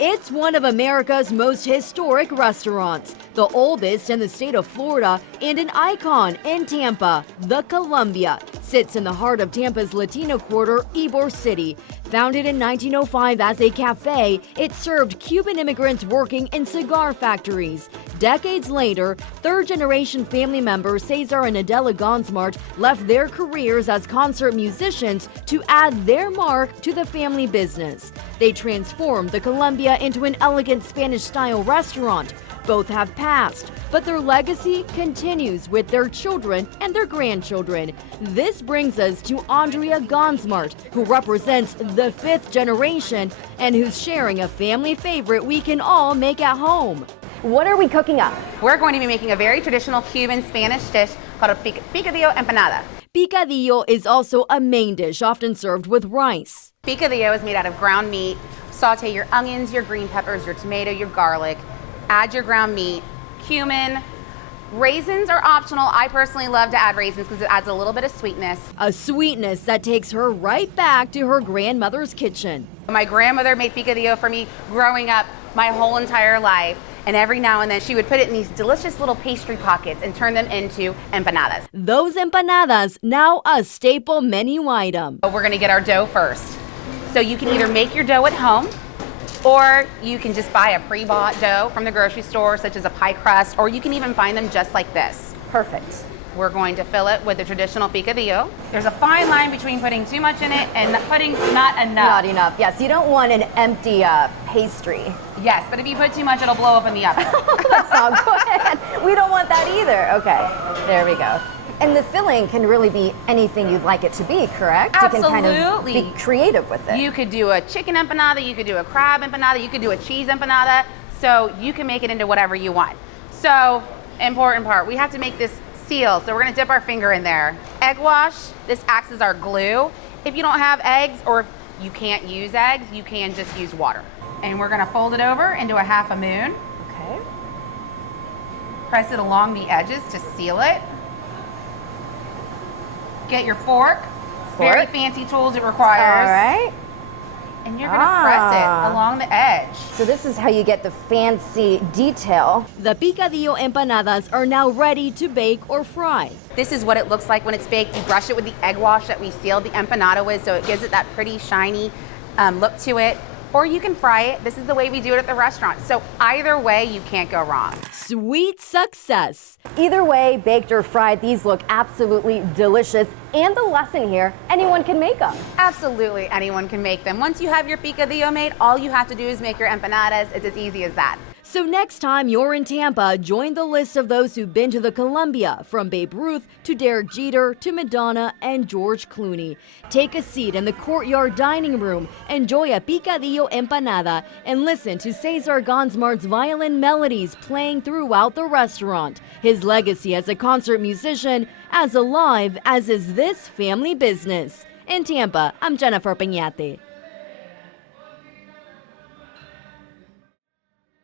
It's one of America's most historic restaurants, the oldest in the state of Florida, and an icon in Tampa. The Columbia sits in the heart of Tampa's Latino quarter, Ybor City. Founded in 1905 as a cafe, it served Cuban immigrants working in cigar factories. Decades later, third-generation family members Cesar and Adela Gonsmart left their careers as concert musicians to add their mark to the family business. They transformed the Columbia into an elegant Spanish-style restaurant. Both have passed, but their legacy continues with their children and their grandchildren. This brings us to Andrea Gonsmart, who represents the fifth generation and who's sharing a family favorite we can all make at home. What are we cooking up? We're going to be making a very traditional Cuban Spanish dish called a picadillo empanada. Picadillo is also a main dish often served with rice. Picadillo is made out of ground meat. Saute your onions, your green peppers, your tomato, your garlic. Add your ground meat, cumin. Raisins are optional. I personally love to add raisins because it adds a little bit of sweetness. A sweetness that takes her right back to her grandmother's kitchen. My grandmother made picadillo for me growing up my whole entire life. And every now and then she would put it in these delicious little pastry pockets and turn them into empanadas. Those empanadas, now a staple menu item. We're gonna get our dough first. So you can either make your dough at home, or you can just buy a pre-bought dough from the grocery store, such as a pie crust, or you can even find them just like this. Perfect. We're going to fill it with the traditional picadillo. There's a fine line between putting too much in it and putting not enough. Not enough, yes. You don't want an empty pastry. Yes, but if you put too much, it'll blow up in the oven. That's not good. We don't want that either. Okay, there we go. And the filling can really be anything you'd like it to be, correct? Absolutely. You can kind of be creative with it. You could do a chicken empanada, you could do a crab empanada, you could do a cheese empanada, so you can make it into whatever you want. So, important part, we have to make this seal, so we're gonna dip our finger in there. Egg wash, this acts as our glue. If you don't have eggs, or if you can't use eggs, you can just use water. And we're gonna fold it over into a half a moon. Okay. Press it along the edges to seal it. Get your fork. Very fancy tools it requires. All right. And you're gonna press it along the edge. So this is how you get the fancy detail. The picadillo empanadas are now ready to bake or fry. This is what it looks like when it's baked. You brush it with the egg wash that we sealed the empanada with, so it gives it that pretty shiny look to it. Or you can fry it. This is the way we do it at the restaurant. So either way, you can't go wrong. Sweet success. Either way, baked or fried, these look absolutely delicious. And the lesson here, anyone can make them. Absolutely, anyone can make them. Once you have your picadillo made, all you have to do is make your empanadas. It's as easy as that. So next time you're in Tampa, join the list of those who've been to the Columbia, from Babe Ruth to Derek Jeter to Madonna and George Clooney. Take a seat in the courtyard dining room, enjoy a picadillo empanada, and listen to Cesar Gonsmart's violin melodies playing throughout the restaurant. His legacy as a concert musician, as alive as is this family business. In Tampa, I'm Jennifer Peñate.